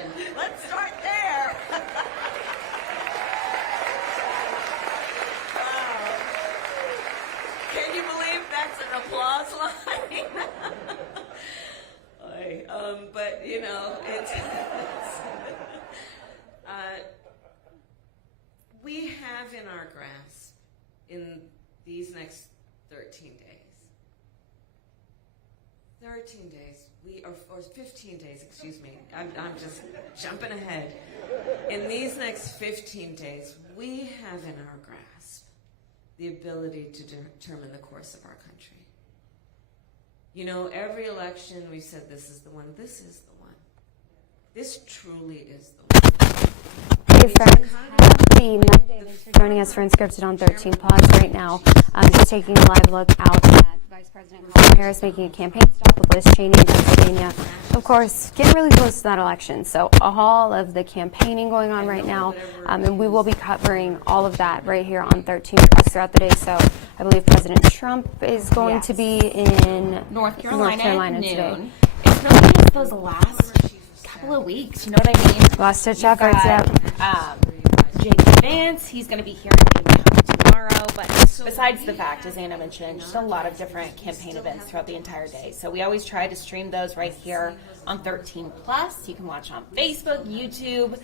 election. Let's start there. Wow. Can you believe that's an applause line? But, you know, we have in our grasp in these next 13 days, or 15 days, excuse me. I'm just jumping ahead. In these next 15 days, we have in our grasp the ability to determine the course of our country. You know, every election we said this is the one, this is the one. This truly is the one. Hey friends, happy Monday. Thanks for joining us for Unscripted on 13 Plus right now. I'm just taking a live look out at Vice President Kamala Harris making a campaign stop with Liz Cheney in Pennsylvania. Of course, getting really close to that election. So all of the campaigning going on right now, and we will be covering all of that right here on 13 Plus throughout the day. So I believe President Trump is going to be in North Carolina today. It's really just those last couple of weeks, you know what I mean? Last ditch efforts, yeah. J.D. Vance, he's going to be here in County tomorrow, but besides the fact, as Anna mentioned, just a lot of different campaign events throughout the entire day. So we always try to stream those right here on 13 Plus. You can watch on Facebook, YouTube,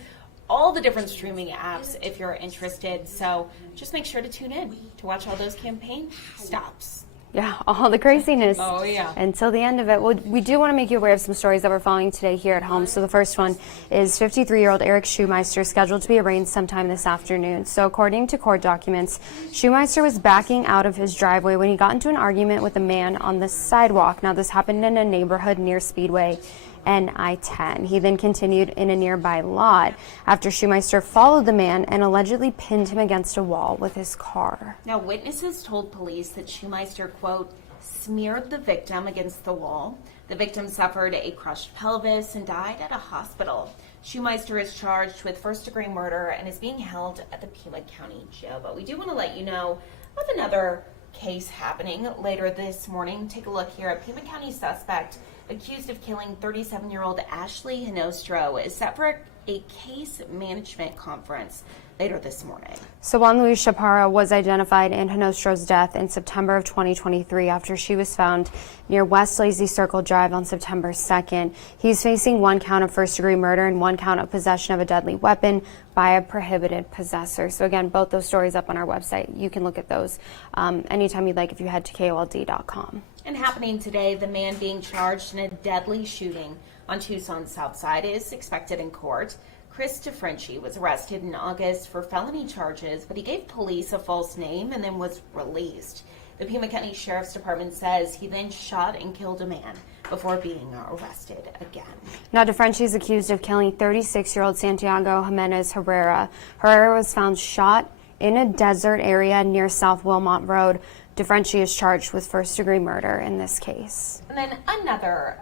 all the different streaming apps if you're interested. So just make sure to tune in to watch all those campaign stops. Yeah, all the craziness. Oh, yeah. Until the end of it. Well, we do want to make you aware of some stories that we're following today here at home. So the first one is 53-year-old Eric Schumeister, scheduled to be arraigned sometime this afternoon. So according to court documents, Schumeister was backing out of his driveway when he got into an argument with a man on the sidewalk. Now, this happened in a neighborhood near Speedway and I-10. He then continued in a nearby lot after Schumeister followed the man and allegedly pinned him against a wall with his car. Now, witnesses told police that Schumeister, quote, smeared the victim against the wall. The victim suffered a crushed pelvis and died at a hospital. Schumeister is charged with first-degree murder and is being held at the Pima County Jail. But we do want to let you know of another case happening later this morning. Take a look here. A Pima County suspect accused of killing 37-year-old Ashley Hinostro is set for a case management conference later this morning. So Juan Luis Chaparro was identified in Hinostro's death in September of 2023 after she was found near West Lazy Circle Drive on September 2nd. He's facing 1 count of first-degree murder and 1 count of possession of a deadly weapon by a prohibited possessor. So again, both those stories up on our website. You can look at those anytime you'd like if you head to KOLD.com. And happening today, the man being charged in a deadly shooting on Tucson's South Side is expected in court. Chris DeFrenchie was arrested in August for felony charges, but he gave police a false name and then was released. The Pima County Sheriff's Department says he then shot and killed a man before being arrested again. Now, DeFrenchie is accused of killing 36-year-old Santiago Jimenez Herrera. Herrera was found shot in a desert area near South Wilmot Road. DeFrenchie is charged with first-degree murder in this case. And then another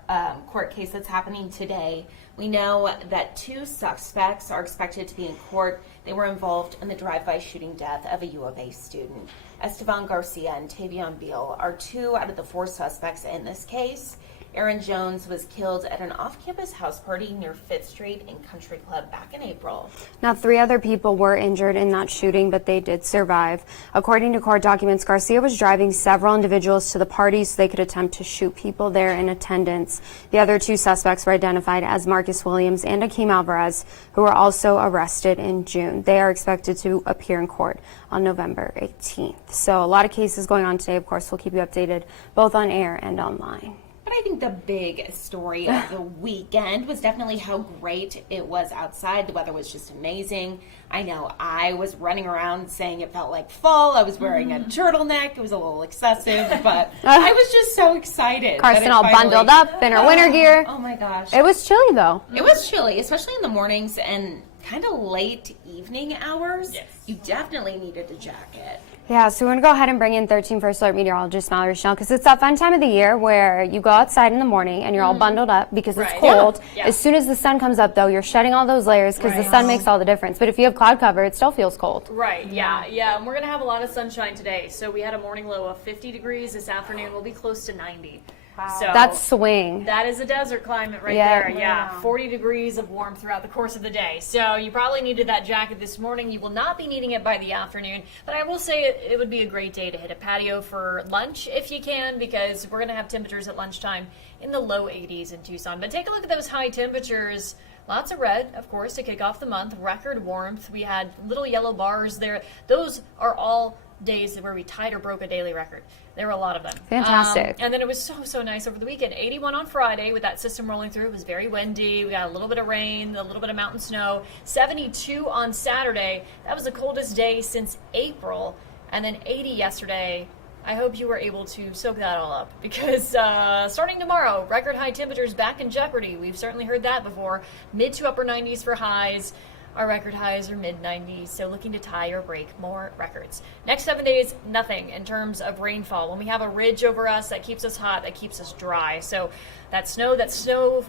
court case that's happening today. We know that 2 suspects are expected to be in court. They were involved in the drive-by shooting death of a U of A student. Esteban Garcia and Tavion Beal are 2 out of the 4 suspects in this case. Aaron Jones was killed at an off-campus house party near Fifth Street and Country Club back in April. Now, 3 other people were injured in that shooting, but they did survive. According to court documents, Garcia was driving several individuals to the party so they could attempt to shoot people there in attendance. The other 2 suspects were identified as Marcus Williams and Akeem Alvarez, who were also arrested in June. They are expected to appear in court on November 18th. So a lot of cases going on today. Of course, we'll keep you updated both on air and online. But I think the big story of the weekend was definitely how great it was outside. The weather was just amazing. I know I was running around saying it felt like fall. I was wearing a turtleneck. It was a little excessive, but I was just so excited. Carson all bundled up in her winter gear. Oh my gosh. It was chilly though. It was chilly, especially in the mornings and kind of late evening hours. Yes. You definitely needed a jacket. Yeah, so we're going to go ahead and bring in 13 First Alert meteorologist Mallory Schnell, because it's that fun time of the year where you go outside in the morning and you're all bundled up because it's cold. Yeah. As soon as the sun comes up, though, you're shedding all those layers because the sun makes all the difference. But if you have cloud cover, it still feels cold. Right, yeah. And we're going to have a lot of sunshine today. So we had a morning low of 50 degrees. This afternoon we'll be close to 90. Wow. So That's swing. that is a desert climate right Yeah. there. Yeah, Wow. 40 degrees of warmth throughout the course of the day. So you probably needed that jacket this morning. You will not be needing it by the afternoon. But I will say it would be a great day to hit a patio for lunch if you can, because we're going to have temperatures at lunchtime in the low 80s in Tucson. But take a look at those high temperatures. Lots of red, of course, to kick off the month. Record warmth. We had little yellow bars there. Those are all days where we tied or broke a daily record. There were a lot of them. Fantastic. And then it was so nice over the weekend. 81 on Friday with that system rolling through. It was very windy. We got a little bit of rain, a little bit of mountain snow. 72 on Saturday. That was the coldest day since April. And then 80 yesterday. I hope you were able to soak that all up, because starting tomorrow, record high temperatures back in jeopardy. We've certainly heard that before. Mid to upper 90s for highs. Our record highs are mid-90s, so looking to tie or break more records. Next 7 days, nothing in terms of rainfall. When we have a ridge over us, that keeps us hot, that keeps us dry. So that snowball,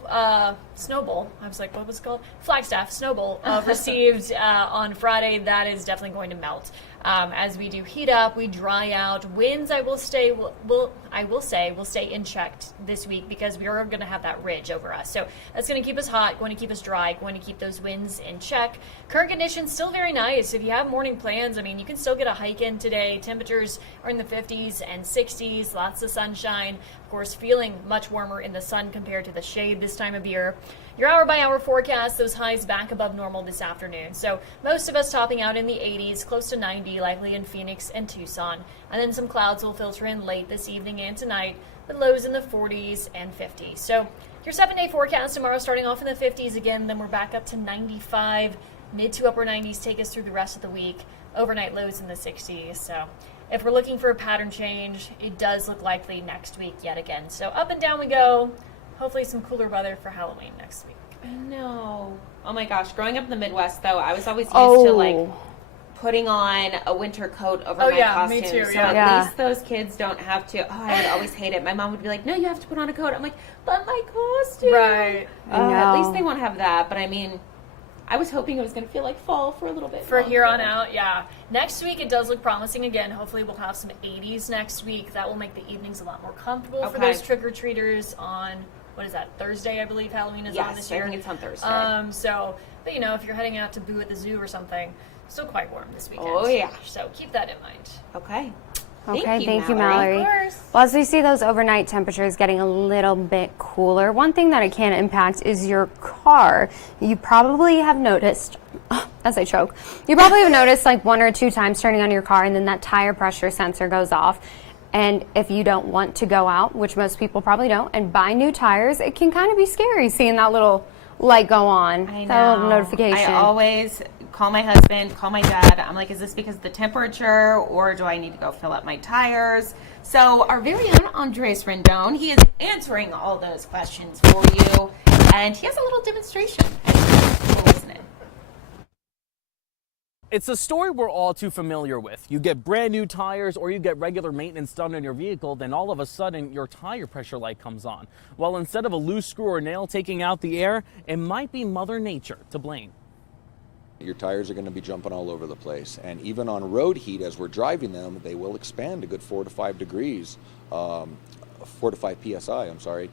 I was like, what was it called? Flagstaff, snowball, received on Friday, that is definitely going to melt. As we do heat up, we dry out. Winds, I will say, will stay in check this week, because we are going to have that ridge over us. So that's going to keep us hot, going to keep us dry, going to keep those winds in check. Current conditions still very nice. If you have morning plans, I mean, you can still get a hike in today. Temperatures are in the 50s and 60s, lots of sunshine. Of course, feeling much warmer in the sun compared to the shade this time of year. Your hour-by-hour forecast, those highs back above normal this afternoon. So most of us topping out in the 80s, close to 90, likely in Phoenix and Tucson. And then some clouds will filter in late this evening and tonight, with lows in the 40s and 50s. So your 7-day forecast tomorrow starting off in the 50s again, then we're back up to 95, mid to upper 90s take us through the rest of the week. Overnight lows in the 60s. So if we're looking for a pattern change, it does look likely next week yet again. So up and down we go. Hopefully some cooler weather for Halloween next week. I know. Oh my gosh. Growing up in the Midwest, though, I was always used to like putting on a winter coat over my costume. Me too, so yeah. at least those kids don't have to. Oh, I would always hate it. My mom would be like, no, you have to put on a coat. I'm like, but my costume. Right. At least they won't have that. But I mean, I was hoping it was going to feel like fall for a little bit. For here on out, yeah. Next week, it does look promising again. Hopefully, we'll have some 80s next week. That will make the evenings a lot more comfortable for those trick-or-treaters on, what is that, Thursday, I believe Halloween is on this year. I think it's on Thursday. But you know, if you're heading out to Boo at the Zoo or something, still quite warm this weekend. Oh, yeah. So keep that in mind. Okay. Okay, thank you, Mallory. Of course. Well, as we see those overnight temperatures getting a little bit cooler, one thing that it can impact is your car. You probably have noticed, as I choke, you probably have noticed like 1 or 2 times turning on your car and then that tire pressure sensor goes off. And if you don't want to go out, which most people probably don't, and buy new tires, it can kind of be scary seeing that little light go on. I know. That little notification. I always call my husband, call my dad. I'm like, is this because of the temperature, or do I need to go fill up my tires? So our very own Andres Rendon, he is answering all those questions for you, and he has a little demonstration. We'll listen in. It's a story we're all too familiar with. You get brand new tires or you get regular maintenance done on your vehicle, then all of a sudden your tire pressure light comes on. Well, instead of a loose screw or nail taking out the air, it might be Mother Nature to blame. Your tires are going to be jumping all over the place, and even on road heat as we're driving them, they will expand a good 4 to 5 degrees, 4 to 5 psi, I'm sorry.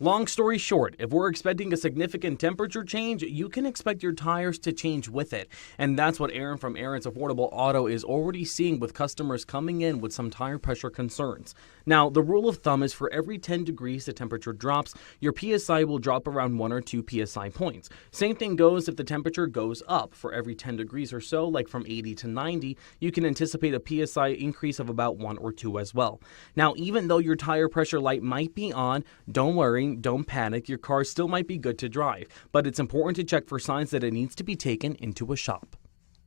Long story short, if we're expecting a significant temperature change, you can expect your tires to change with it. And that's what Aaron from Aaron's Affordable Auto is already seeing with customers coming in with some tire pressure concerns. Now, the rule of thumb is for every 10 degrees the temperature drops, your PSI will drop around 1 or 2 PSI points. Same thing goes if the temperature goes up. For every 10 degrees or so, like from 80 to 90, you can anticipate a PSI increase of about 1 or 2 as well. Now, even though your tire pressure light might be on, don't worry. Don't panic, your car still might be good to drive, but it's important to check for signs that it needs to be taken into a shop.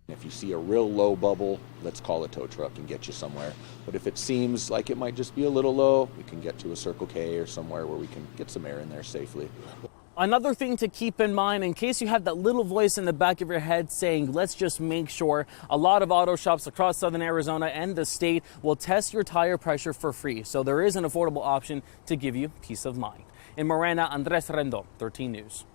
If you see a real low bubble, let's call a tow truck and get you somewhere. But if it seems like it might just be a little low, we can get to a Circle K or somewhere where we can get some air in there safely. Another thing to keep in mind, in case you have that little voice in the back of your head saying, let's just make sure, a lot of auto shops across southern Arizona and the state will test your tire pressure for free. So there is an affordable option to give you peace of mind. In Morena, Andres Rendon, 13 News.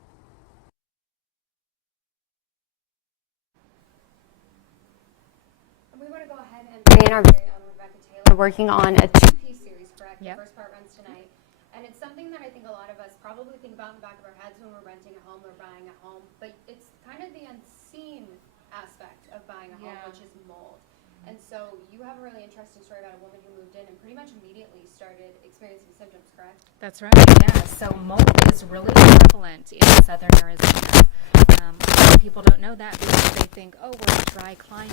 We want to go ahead and bring in our very own Rebecca Taylor, working on a 2-piece series, correct? Yep. The first part runs tonight. And it's something that I think a lot of us probably think about in the back of our heads when we're renting a home or buying a home, but it's kind of the unseen aspect of buying a home, which is mold. And so you have a really interesting story about a woman who moved in and pretty much immediately started experiencing symptoms, correct? That's right, yeah. So mold is really prevalent in southern Arizona. A lot of people don't know that because they think, oh, we're a dry climate.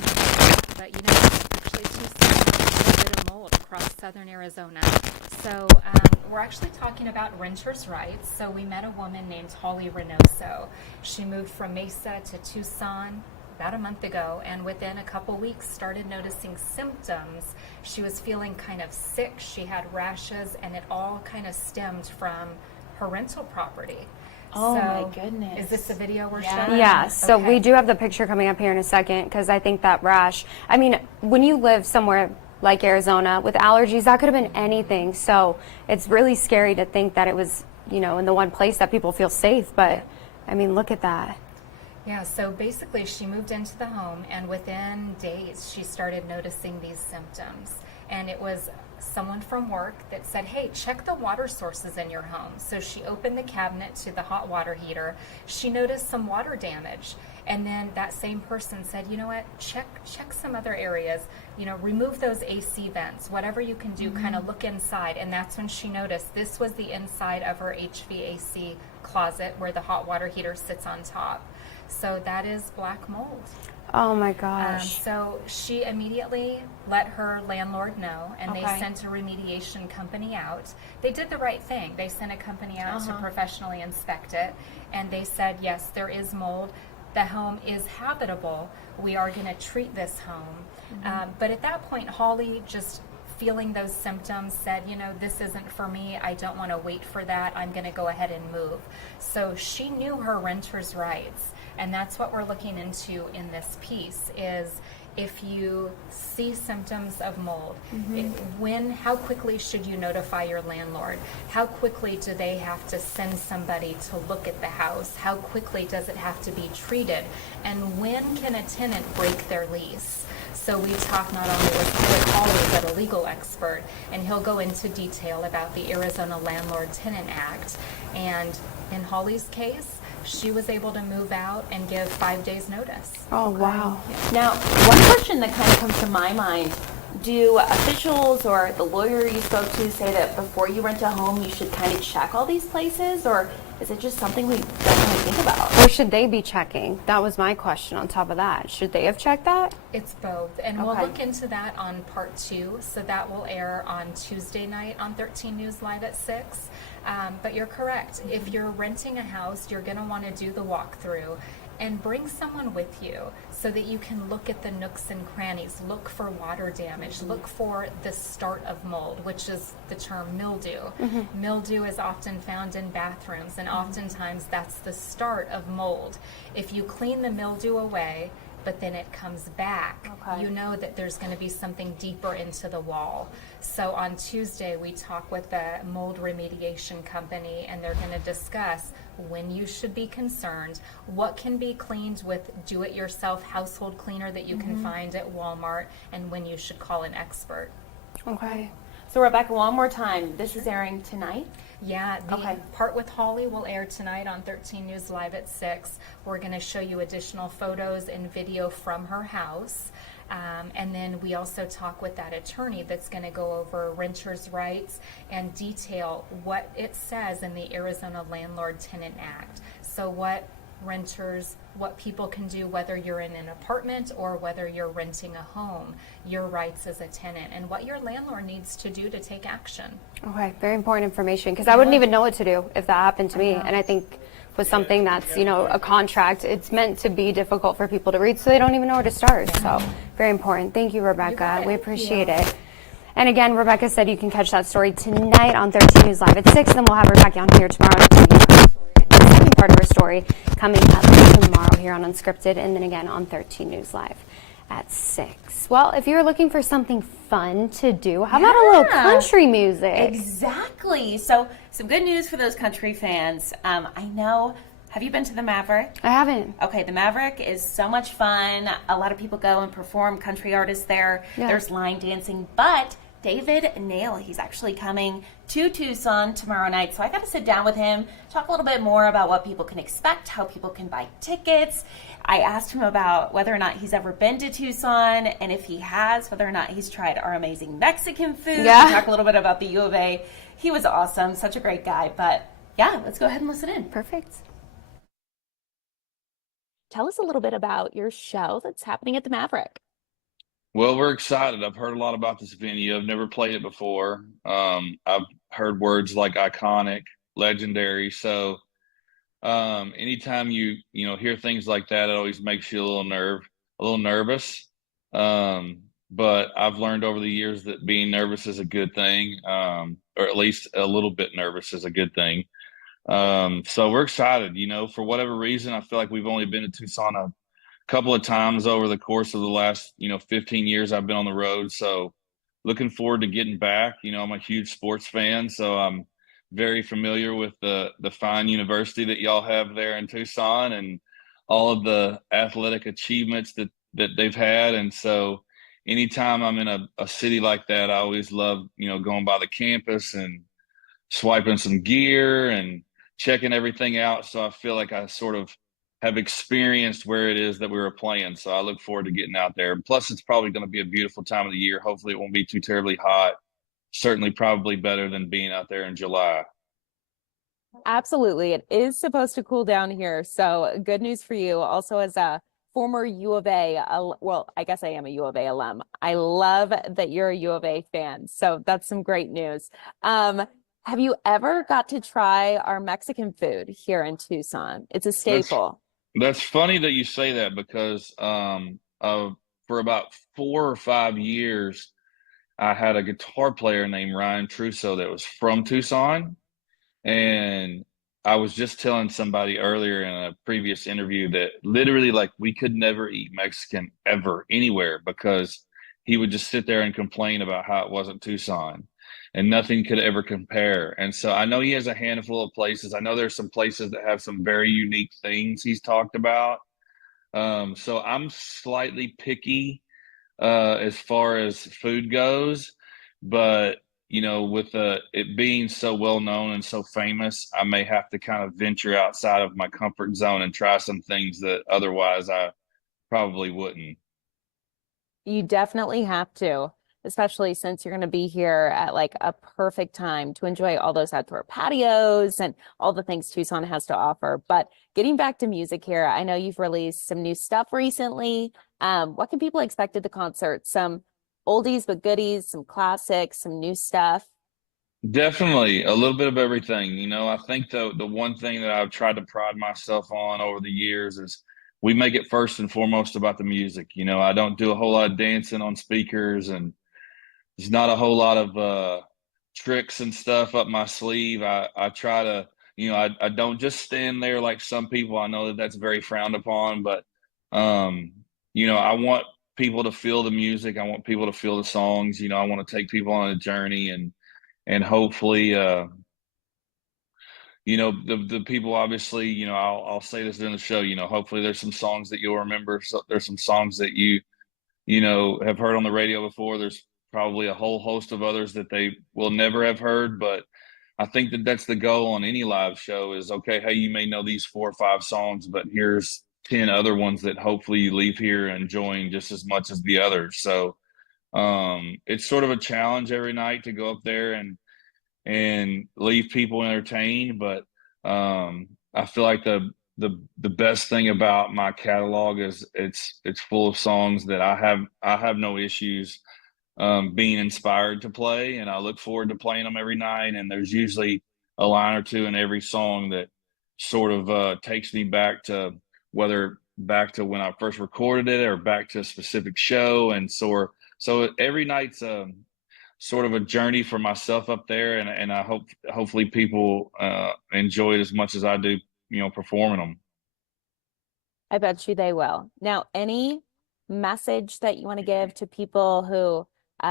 But you know, actually Tucson has a little bit of mold across southern Arizona. So we're actually talking about renters' rights. So we met a woman named Holly Reynoso. She moved from Mesa to Tucson about a month ago, and within a couple weeks started noticing symptoms. She was feeling kind of sick. She had rashes, and it all kind of stemmed from her rental property. Oh, So, my goodness. Is this the video we're Yeah. showing? Yeah, so Okay. we do have the picture coming up here in a second because I think that rash, I mean, when you live somewhere like Arizona with allergies, that could have been anything. So it's really scary to think that it was, you know, in the one place that people feel safe. But I mean, look at that. Yeah, so basically she moved into the home, and within days she started noticing these symptoms. And it was someone from work that said, hey, check the water sources in your home. So she opened the cabinet to the hot water heater. She noticed some water damage. And then that same person said, you know what, check some other areas, you know, remove those AC vents, whatever you can do, kind of look inside. And that's when she noticed this was the inside of her HVAC closet where the hot water heater sits on top. So that is black mold. Oh my gosh. So she immediately let her landlord know, and Okay. they sent a remediation company out. They did the right thing. They sent a company out to professionally inspect it, and they said, yes, there is mold. The home is habitable. We are going to treat this home. But at that point, Holly, just feeling those symptoms, said, you know, this isn't for me. I don't want to wait for that. I'm going to go ahead and move. So she knew her renter's rights. And that's what we're looking into in this piece is if you see symptoms of mold, how quickly should you notify your landlord? How quickly do they have to send somebody to look at the house? How quickly does it have to be treated? And when can a tenant break their lease? So we talk not only with Holly, but a legal expert, and he'll go into detail about the Arizona Landlord-Tenant Act. And in Holly's case, she was able to move out and give 5 days notice. Oh, wow. Now, one question that kind of comes to my mind, do officials or the lawyer you spoke to say that before you rent a home, you should kind of check all these places, or is it just something we don't really think about? Or should they be checking? That was my question on top of that. Should they have checked that? It's both, and we'll Okay. look into that on part 2, so that will air on Tuesday night on 13 News Live at 6. But you're correct. If you're renting a house, you're going to want to do the walkthrough and bring someone with you so that you can look at the nooks and crannies, look for water damage, look for the start of mold, which is the term mildew. Mildew is often found in bathrooms, and oftentimes that's the start of mold. If you clean the mildew away, but then it comes back, Okay. you know that there's going to be something deeper into the wall. So on Tuesday, we talk with the mold remediation company, and they're going to discuss when you should be concerned, what can be cleaned with do-it-yourself household cleaner that you can find at Walmart, and when you should call an expert. Okay. So Rebecca, one more time, this is airing tonight? Yeah, the Okay. part with Holly will air tonight on 13 News Live at 6. We're going to show you additional photos and video from her house. And then we also talk with that attorney that's going to go over renters' rights and detail what it says in the Arizona Landlord-Tenant Act. So what renters, what people can do, whether you're in an apartment or whether you're renting a home, your rights as a tenant, and what your landlord needs to do to take action. Okay, very important information because I wouldn't even know what to do if that happened to me. And I think with something that's, you know, a contract, it's meant to be difficult for people to read so they don't even know where to start. So very important. Thank you, Rebecca. We appreciate it. And again, Rebecca said you can catch that story tonight on 13 News Live at 6, and then we'll have her back on here tomorrow to tell you the second part of her story coming up tomorrow here on Unscripted, and then again on 13 News Live at 6. Well, if you're looking for something fun to do, how about a little country music? Exactly. So some good news for those country fans. I know, have you been to the Maverick? I haven't. Okay, the Maverick is so much fun. A lot of people go and perform, country artists there. Yeah. There's line dancing, but David Nail. He's actually coming to Tucson tomorrow night, so I got to sit down with him, talk a little bit more about what people can expect, how people can buy tickets. I asked him about whether or not he's ever been to Tucson, and if he has, whether or not he's tried our amazing Mexican food. Yeah. We talk a little bit about the U of A. He was awesome, such a great guy. But yeah, let's go ahead and listen in. Perfect. Tell us a little bit about your show that's happening at the Maverick. Well, we're excited. I've heard a lot about this venue. I've never played it before. I've heard words like iconic, legendary. So anytime you hear things like that, it always makes you a little nervous. But I've learned over the years that being nervous is a good thing, or at least a little bit nervous is a good thing. So we're excited. For whatever reason, I feel like we've only been to Tucson a couple of times over the course of the last 15 years I've been on the road. So looking forward to getting back. I'm a huge sports fan, so I'm very familiar with the fine university that y'all have there in Tucson and all of the athletic achievements that they've had. And so anytime I'm in a city like that, I always love going by the campus and swiping some gear and checking everything out. So I feel like I sort of have experienced where it is that we were playing. So I look forward to getting out there. Plus, it's probably going to be a beautiful time of the year. Hopefully it won't be too terribly hot. Certainly probably better than being out there in July. Absolutely. It is supposed to cool down here. So good news for you. Also, as a former U of A, well, I guess I am a U of A alum. I love that you're a U of A fan. So that's some great news. Have you ever got to try our Mexican food here in Tucson? It's a staple. That's funny that you say that because for about 4 or 5 years, I had a guitar player named Ryan Trusso that was from Tucson. And I was just telling somebody earlier in a previous interview that literally, like, we could never eat Mexican ever anywhere because he would just sit there and complain about how it wasn't Tucson and nothing could ever compare. And so I know he has a handful of places. I know there's some places that have some very unique things he's talked about. So I'm slightly picky as far as food goes, but with it being so well known and so famous, I may have to kind of venture outside of my comfort zone and try some things that otherwise I probably wouldn't. You definitely have to, especially since you're going to be here at like a perfect time to enjoy all those outdoor patios and all the things Tucson has to offer. But getting back to music here, I know you've released some new stuff recently. What can people expect at the concert? Some oldies but goodies, some classics, some new stuff? Definitely a little bit of everything. I think the one thing that I've tried to pride myself on over the years is we make it first and foremost about the music. I don't do a whole lot of dancing on speakers, and there's not a whole lot of tricks and stuff up my sleeve. I try to, I don't just stand there like some people. I know that that's very frowned upon, but I want people to feel the music. I want people to feel the songs. I want to take people on a journey and hopefully, the people obviously, I'll say this during the show, hopefully there's some songs that you'll remember. So there's some songs that you have heard on the radio before. There's probably a whole host of others that they will never have heard, but I think that that's the goal on any live show is, okay, hey, you may know these 4 or 5 songs, but here's 10 other ones that hopefully you leave here enjoying just as much as the others. So it's sort of a challenge every night to go up there and leave people entertained. But I feel like the best thing about my catalog is it's full of songs that I have no issues being inspired to play, and I look forward to playing them every night. And there's usually a line or two in every song that sort of takes me back to back to when I first recorded it or back to a specific show. And so every night's sort of a journey for myself up there, and I hopefully people enjoy it as much as I do, performing them. I bet you they will. Now, any message that you want to give to people who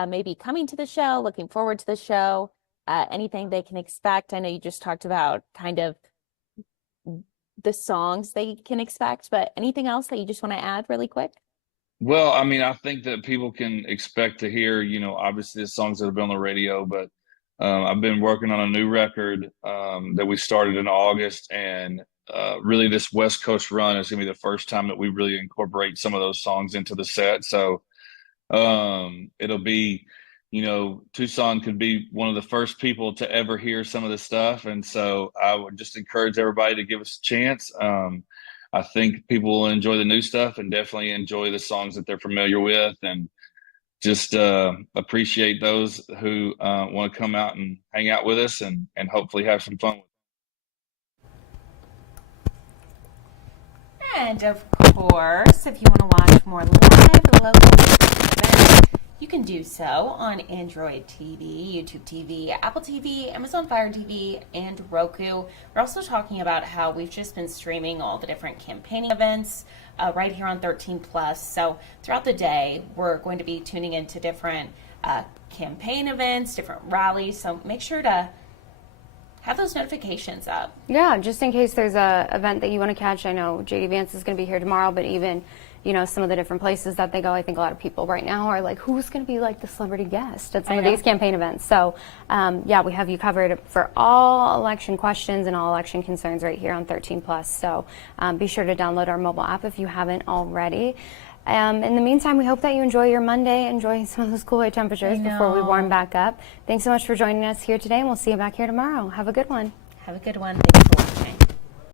may be coming to the show, looking forward to the show, anything they can expect? I know you just talked about kind of the songs they can expect, but anything else that you just want to add really quick? Well, I mean, I think that people can expect to hear, obviously the songs that have been on the radio, but I've been working on a new record that we started in August, and really this West Coast run is going to be the first time that we really incorporate some of those songs into the set. So it'll be, Tucson could be one of the first people to ever hear some of this stuff, and so I would just encourage everybody to give us a chance. I think people will enjoy the new stuff and definitely enjoy the songs that they're familiar with, and just appreciate those who want to come out and hang out with us and hopefully have some fun. And of course, if you want to watch more live local events, you can do so on Android TV, YouTube TV, Apple TV, Amazon Fire TV, and Roku. We're also talking about how we've just been streaming all the different campaigning events right here on 13 Plus. So throughout the day, we're going to be tuning into different campaign events, different rallies. So make sure to have those notifications up. Yeah, just in case there's a event that you want to catch. I know JD Vance is going to be here tomorrow, but even, some of the different places that they go, I think a lot of people right now are like, who's going to be like the celebrity guest at some of these campaign events? So, yeah, we have you covered for all election questions and all election concerns right here on 13 Plus. So be sure to download our mobile app if you haven't already. In the meantime, we hope that you enjoy your Monday, enjoy some of those cooler temperatures before we warm back up. Thanks so much for joining us here today, and we'll see you back here tomorrow. Have a good one. Have a good one. Thanks for